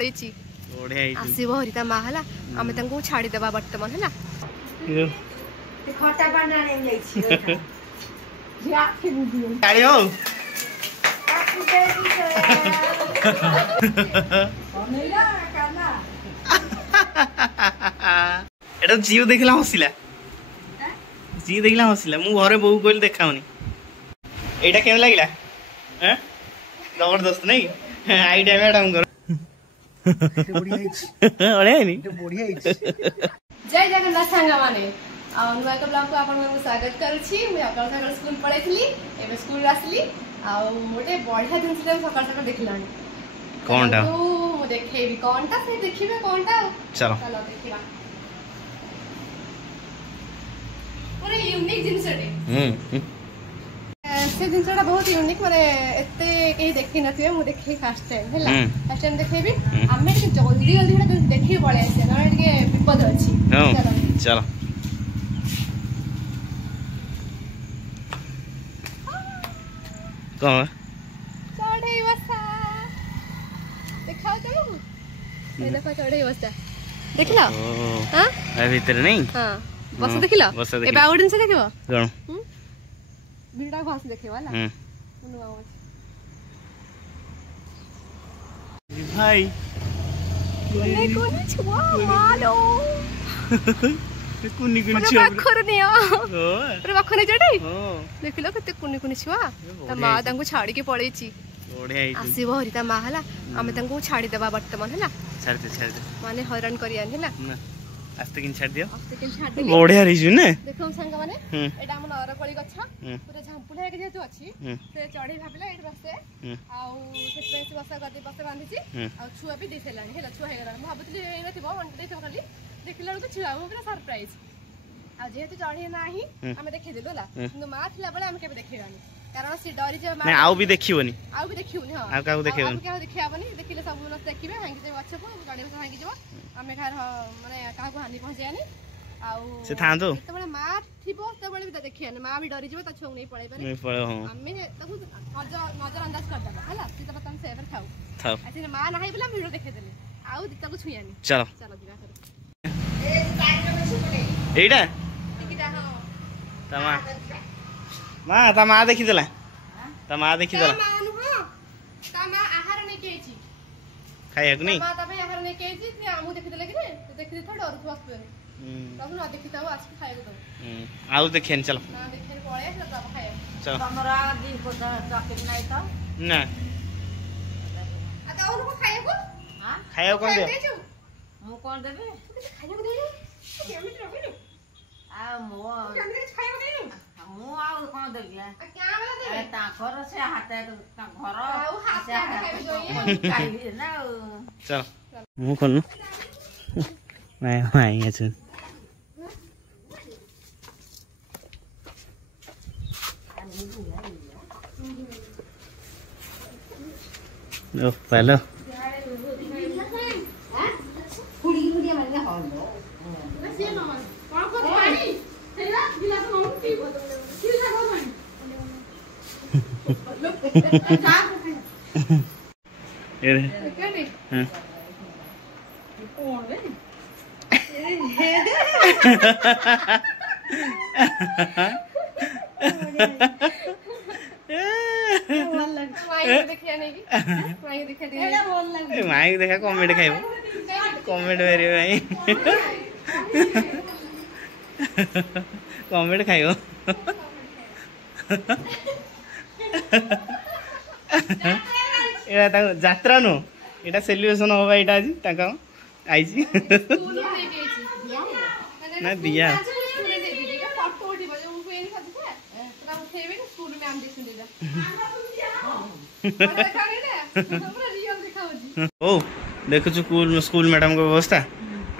पळेची आसीबो हरिता मा हला आमे तंको छाडी देबा वर्तमान हला ते खटा पाना नै जाई छी या के बुझियो गाड़ी हो एटा जीव देखला हसिला मु घरे बहु कहली देखाउनी एटा केम लागिला हैं जबरदस्त नहीं आईडिया मैडम कर बढ़िया नहीं बढ़िया जय जगन्नाथ सांगा माने नुआ के ब्लॉग को आपन में स्वागत करूछी मैं आपन सकाळ स्कूल पढैथली एबे स्कूल आसली आ मोटे बढ़िया दिन से सकाळ सकाळ देखलानी कोनटा तू मु देखेबी कोनटा से देखिबे कोनटा चलो चलो देखिबा पूरा यूनिक जिंसटे से जिनसटा बहुत यूनिक माने एते कहीं देखि नथिबे मु देखि फर्स्ट टाइम हैला फर्स्ट टाइम देखेबी हमें के जल्दी जल्दी ना देखि पळे आसे ना के विपद अछि चलो कौन चढ़ई बसा दिखाओ चलो ये देखो चढ़ई बसा देखला हां ए भीतर नहीं हां बस देखला ए बाउडन से देखबो कोन बीड़ा घास देखे वाला भाई कोनी छुआ मालो कुनी छुआ बखरनिया रे बखने चढ़ई देखिलो कते कुनी छुआ त मां तांको छाडी के पळेची ओढे आसीबो हरिता मा हला आमे तांको छाडी देबा वर्तमान हला छाड़ दे माने हैरान करियान हला आस्ते किन छाड़ दियो आस्ते किन छाड़ दे बढ़िया रहिजु ने देखो संग माने एटा हम नरकळी गछ पूरा झांपुला के जेतु अछि से चढ़ी भाबिला एट बसे आउ सेटमे से बसा गदी बसे बांधिची आउ छुआ भी दिसेलानी हेला छुआ हेगरा हम भाबुतली ए नथिबो मन देथो खाली देखिला को छुआ हम पूरा सरप्राइज आ जेतु चढ़ी नाही हमें देखि देलोला किंतु मा थिला बळे हम केबे देखिबानी कारण से डरी जे मा आउ भी देखिबोनी हां आउ काउ देखिबोनी क्या देखियाबनी देखिले सब न देखिबे हांगी जे गछ को गाड़ी में हांगी जबो हमें खार माने काहा को हानि पहुंचायानी आउ से थांदो त बळे मा थिबो त बळे भी देखियानी मा भी डरी जबो त छौ नहीं पळे पारे नहीं पळे हां हमें तकु नजर अंदाज कर देबा हला ती त पतन सेवर खाऊ ऐसे मा नाही बोला वीडियो देखे देले आउ दिता को छुयानी चलो चलो दिगा कर ए साइड में छुपले एटा टिकिटा हां तमा ता मा देखि देला ता मा देखि देला ता मा आहार नै केची खाया को नहीं मा ता आहार नै केची ती आमु देखि देले कि रे तो देखि दे थोड़ा और बस तब ना देखि ताऊ आज खाए को तो आउ देखेन चलो ना देखे पळे तब खाए चलो हमरा दिन को चॉकलेट नहीं था ना आ ताऊ को खाए को हां खाया कोन दे मु कोन देबे खाए को दे केमित रखिनु आ मो केमित खाए को दे मु आउ कोन देबिया आ क्या वाला दे ता घर से हाथे ता घर से खाए जोइए ना चलो मु कोन नहीं अच्छा ओ पहले कुड़ी कुड़ी माने हॉल ना से न कोन को पानी हेला गिलास न पी बोतल की लागो पानी ये रे केटी हां कौन रे माइक देखा कमेंट खाइबो कमेंट मेरे भाई कमेंट खाइबो एटा ता यात्रा नो एटा सेलिब्रेशन होबा एटा आज ताका आइजी ना दिया ओ देखु स्कूल मैडम को व्यवस्था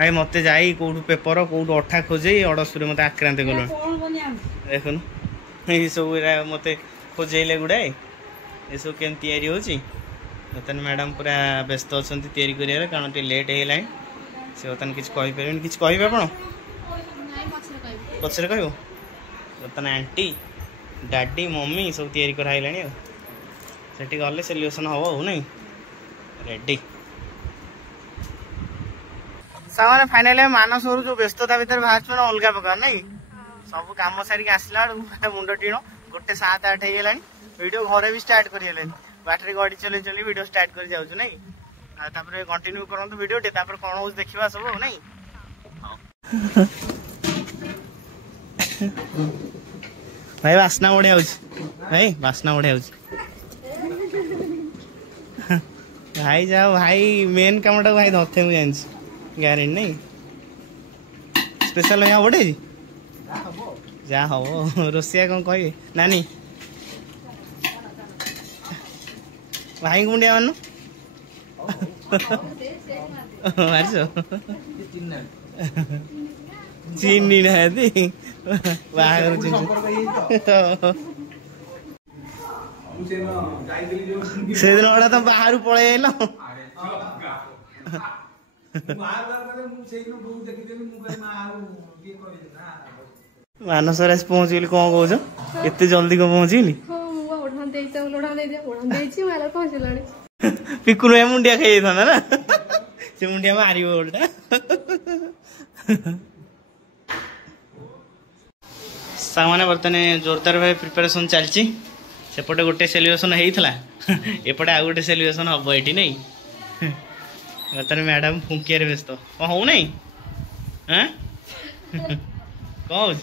आई मत जाई कौटू पेपर कौटू अठा खोजे अड़सुरे मत आक्रांत कल देखुन ये सब मत खोजेले गुड़ाए ये सब केम तैयारी होची बर्तमान मैडम पूरा व्यस्त अच्छा तैयारी कर कारण टे लेट है से बर्तमान किसी कहीपर कि कहे आप पचर कह बर्तमान आंटी डाडी मम्मी सब तैयारी कराइला से गले सेलिब्रेशन हम हो नहीं रेडी सामाने फाइनली मानस जो व्यस्तता भितर बाहर अलग प्रकार नहीं सब कम सारिक आसला मुंड टीण 1:07-8 हो वीडियो घरे भी स्टार्ट कर बाटरी गाड़ी चल चल वीडियो स्टार्ट कर जाऊँ नहीं कंटिन्यू करंतु वीडियो टे कौन हो देखा सब नहीं भाई बास्ना बढ़िया भाई बास्ना बढ़िया भाई जाओ भाई मेन कामटा भाई धरते मुझे जानी गारेंटी नहीं स्पेशल यहाँ बढ़े जा हम रोसिया कौन कह नानी भाई को मुंडिया मानु मारिस चिन्नी ना बाहर से दिन बड़ा तो बाहर पड़े मानस पहुँचली कौन कौच एत जल्दी कौन पहुँचली पिकुल मुंडिया खाई था ना से मुंडिया मार गोलटा सामाने बर्तने जोरदार भाई प्रिपरेशन चलती सेपटे गोटे सेलिब्रेशन होता एपटे आउ गोटे सेलिब्रेशन हम ये नहीं बर्तने मैडम फुंकियार व्यस्त कौन हो नहीं कौन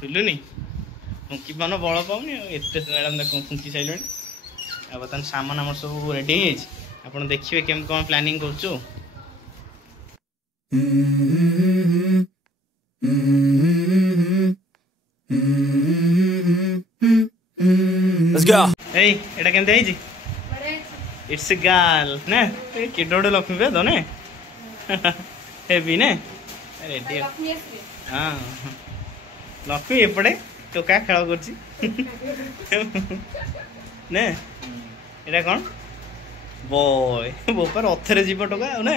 फुलुनी फुंकी पान बल पाऊनी एत मैडम देख फुंकी सारे बर्तमान सामान आम सब रेडी आप देखिए केम कौन प्लानिंग कर एटा केमते है इट्स गर्ल ना किडोडे लक्ष्मी पे तो ने हेवी ने रेडी हाँ लक्ष्मी एपटे टोका खेल कर कौन बॉय बोपा रथरे जीव टोका ना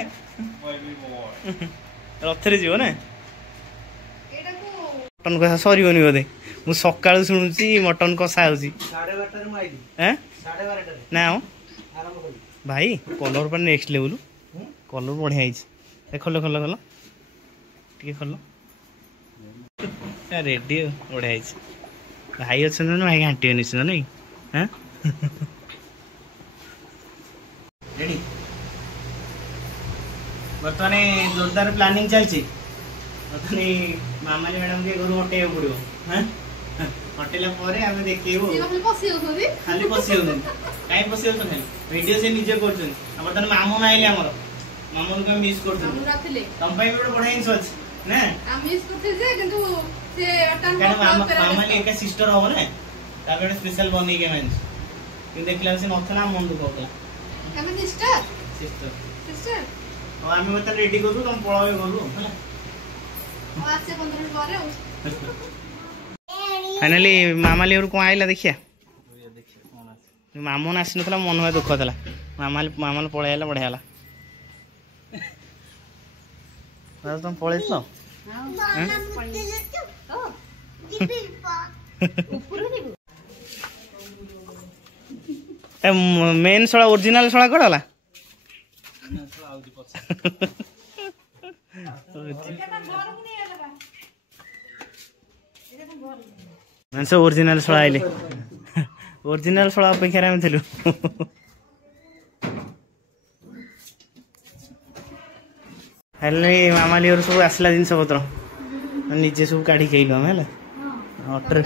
रथरे जीव ना मटन कषा सर बोधे मु सका शुणुची मटन कषा हो ना भाई कलर पर नेक्स्ट लेवल कलर बढ़िया खोल खोल खोल टे खोल रेडी बढ़िया भाई अच्छा भाई घाटी निश्चित नहीं हाँ रेडी बर्तमान जोरदार प्लानिंग चलती बर्तमान मामाली मैडम के घर हटेक पड़ो हाँ हटेला आम देखो खाली पशि कहीं पशि वीडियो से निजे कर बर्तमान मामून आइले आमर मामून को मिस कर तुम गोटे बढ़िया जिन अच्छे ना मामाली एक सिस्टर हम ना गोटे स्पेशल बन देखला से नथला मन दुख होता सिस्टर आम बर्तमान रेडी करूँ तुम पलवे गलु फाइनाली मामाली कौन आइला देखिया मामून आसी ना मन भाई दुख था मामाली पलैला बढ़िया तुम पलि मेन शला ओरिजिनल शला कड़ा से ओरिजिनल शला आइले ओरिजिनल शला अपेक्षा आम थिलु मामाली सब आसला जिनस पत्र निजे सब काढ़ी खेलु आम है अटर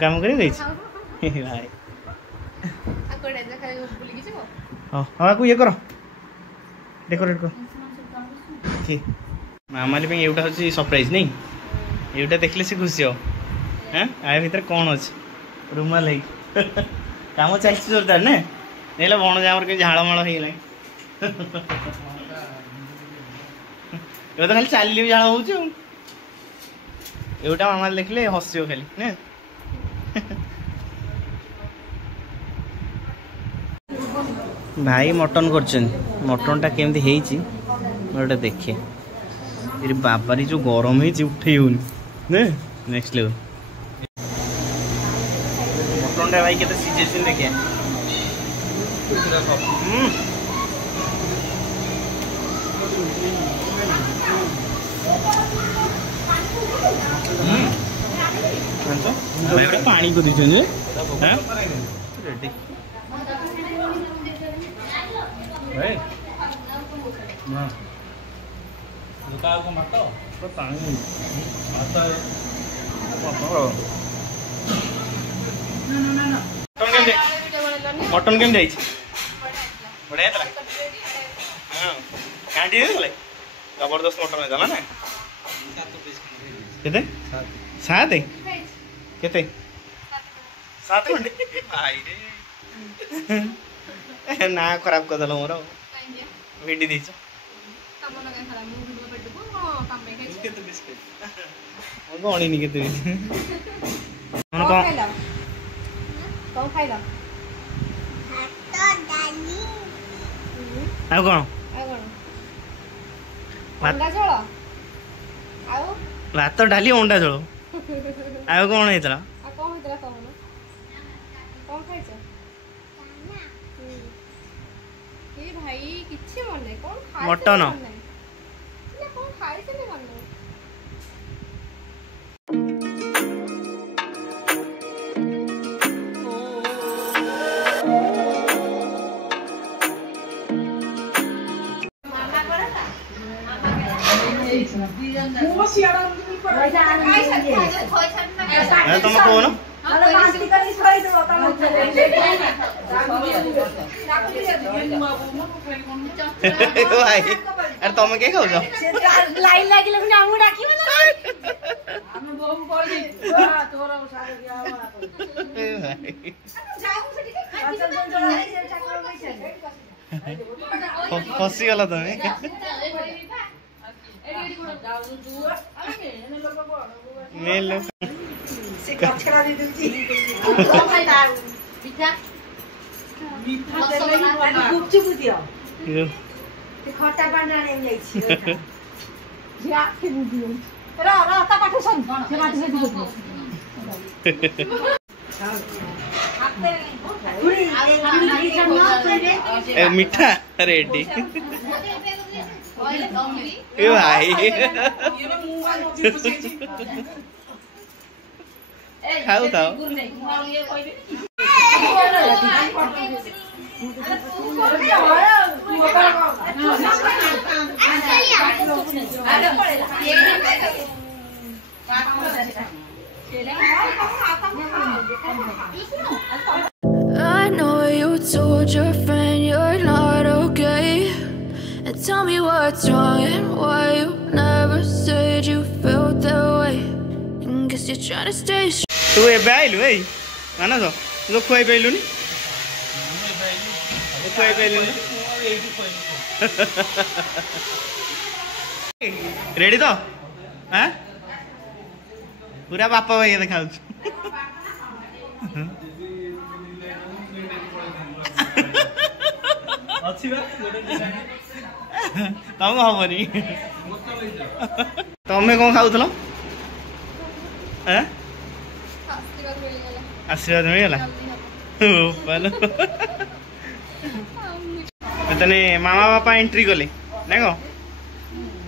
काम कर भाई हाँ ये कर डेकोरेट कर मामाली एटा हूँ सरप्राइज नहीं एटा देखले से खुशी हो हाँ आ भर कौन अच्छे रुमाल है काम चलती जोरदार ना नहीं बण जामर के झाड़माड़ हो तो खाली चली झाड़ हो मामा देखले हसो खाली ना भाई मटन कर मटनटा केमती गोटे देखे बाबारी जो गरम है उठे होनी नेक्स्ट लेवल मटनटा भाई केते सिझे देखिए पानी को दीजिए रेडी मटन केम जाइए बढ़िया हाँ काटी जबरदस्त मटन है ना केते सात केते सात घंटे भाई रे ना खराब कर देलो मोर भिडी देछ केते बिस्किट गणी नी केते मन को खाइला आ कोन अंडा झोल भात डाली अंडा झोल आउ कौन होता कौन होता कहून कौन खाइछ भाई किछि मन नहीं कौन खाइ मटन कौन खाइ से मन नहीं तुम कौन अरे तुम क्या खाऊ लाइन लागिले पनि आमु डाकिबो न हम बोम बोली तोरा सारे गया फसी गला तुम्हें मेल लोग से कचरा दे दूची पिठा मीठा देले गुपचुप दियो यो ते खट्टा बनाने जाई छी या के बुदियो र ता पाठो सन से माथि से दियो मीठा रेडी ए भाई खाऊ खाऊ I know you told your friend you're not okay, and tell me what's wrong and why you never said you felt that way. And guess you're trying to stay तू एबे आइलु ए माना जो जो खोई पेलु नी खोई पेलु रेडी तो हां पूरा बापा भाई देखाउ अच्छी बात तम हमनी तमे कोन खाउथलो हैं आशीर्वाद मिलगला तने मामा बापा एंट्री कले ना को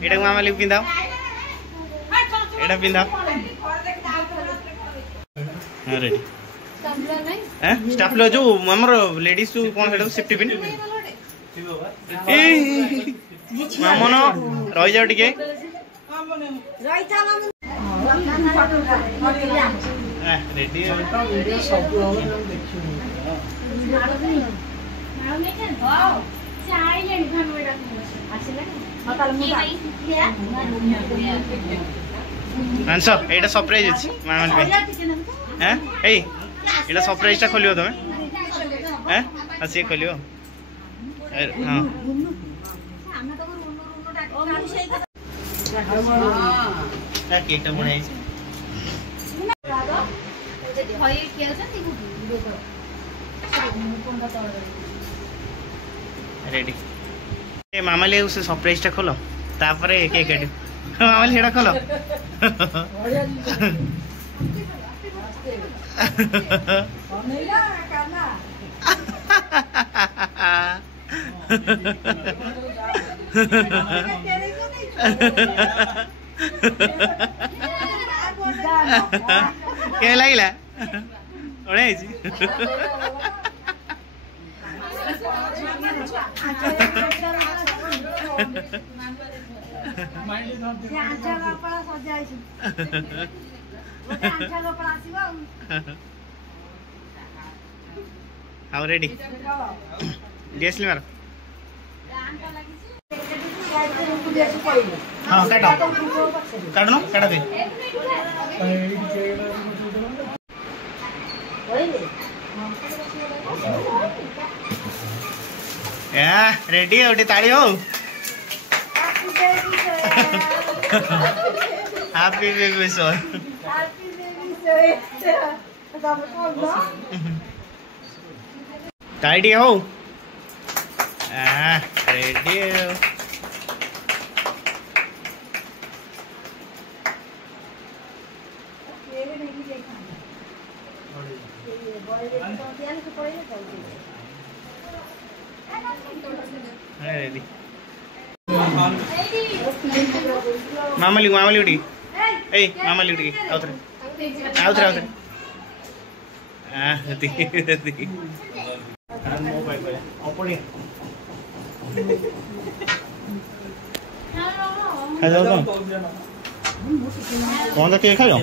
एटा मामा लिप पिंदाओ एटा पिंदाओ हां रेडी हैं स्टाफ लो जो हमर लेडीज जो कोन हेडो सेफ्टी पिन ए मामन रहि जाओ टिके रहि जा मामन रेडी सब आंसर एटा सरप्राइज अछि मामन पे हैं ए एटा सरप्राइज ता खोलियो तमे हैं आसी खोलियो हां केटा बनाई रेडी ए मामा ले उसे सरप्राइज ता खोलो तापर केक काटी मामा ले एटा खोलो क्या लगे बड़े हाँ रेडी डीएसएल मार हाँ काट काटनो काट दे रेडी गोटे ताड़ी हो हैप्पी बेबी सॉय ताड़ी हो रेडी रेडी मामली उठी ए मामली उठी आउथरे मोबाइल अपने कौन सा केक खाओ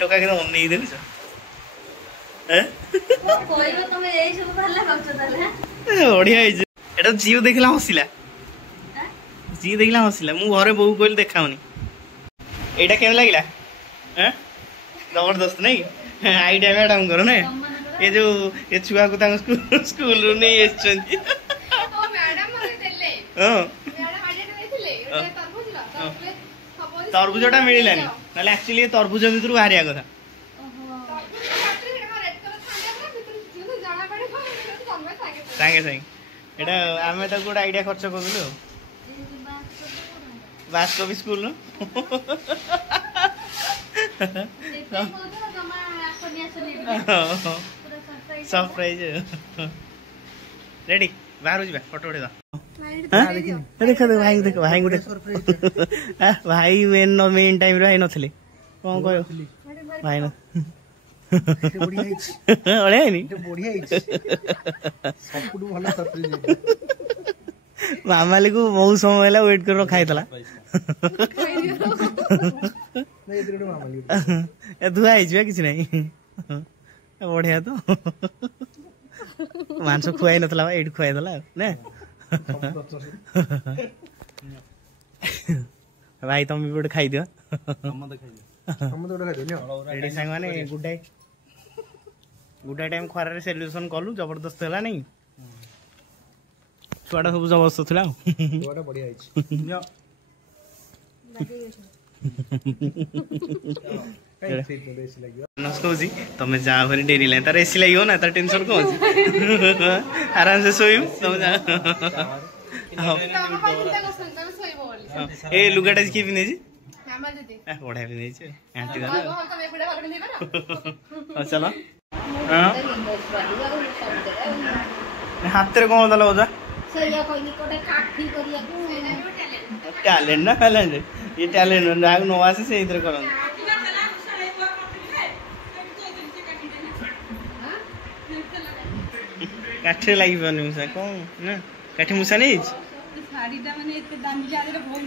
टका के नहीं देख बढ़िया एटा जीव देखला हसिला जी देखला हसिला मु घरे बहु कहली देखाऊनी एटा केम लागिला जबरदस्त नहीं आईडिया मैडम करो ना ये जो ये छुआ को स्कूल रू नहीं एछंती तरबुजटा मिलानी ना एक्चुअली तरबुज भितर बाहरिया कथा सागे सागे एटा आमे त गोटे आइडिया खर्च करलु वास्तव स्कूल न सरप्राइज रेडी बाहर जा फोटो उठे देखो भाई गोटे भाई मेन टाइम रे नथिले कोन कयो भाई न बढ़िया मामाली को बहुत समय है वेट कर खाई धुआ किसी नहीं बढ़िया तो मांस खुआई नथला ये खुआई देला ने भाई तुम भी खाई दियो रेडी सांग माने गुड टाइम खरा रे सेलिब्रेशन कलु जबरदस्त हैला नहीं छुआटा सब जबरदस्त थिला छुआटा बढ़िया आइछ नमस्कार जी तुम जा भरी डेरी ले तार एसी लगियो ना तार टेंशन को आराम से सोइम तुम जा ए लुगाटा की पिने जी बढ़िया पिने छी आंटी दा चलो हाथ रे कोन दला ओजा सैया कोइनी कोटे काठी करिया टैलेंट ना टैलेंट ये टैलेंट नाग नवासे से इधर करन काठी लागि बनी मुसा कोन ना काठी मुसा नहीं साड़ीटा माने एते दामी जादे बहुत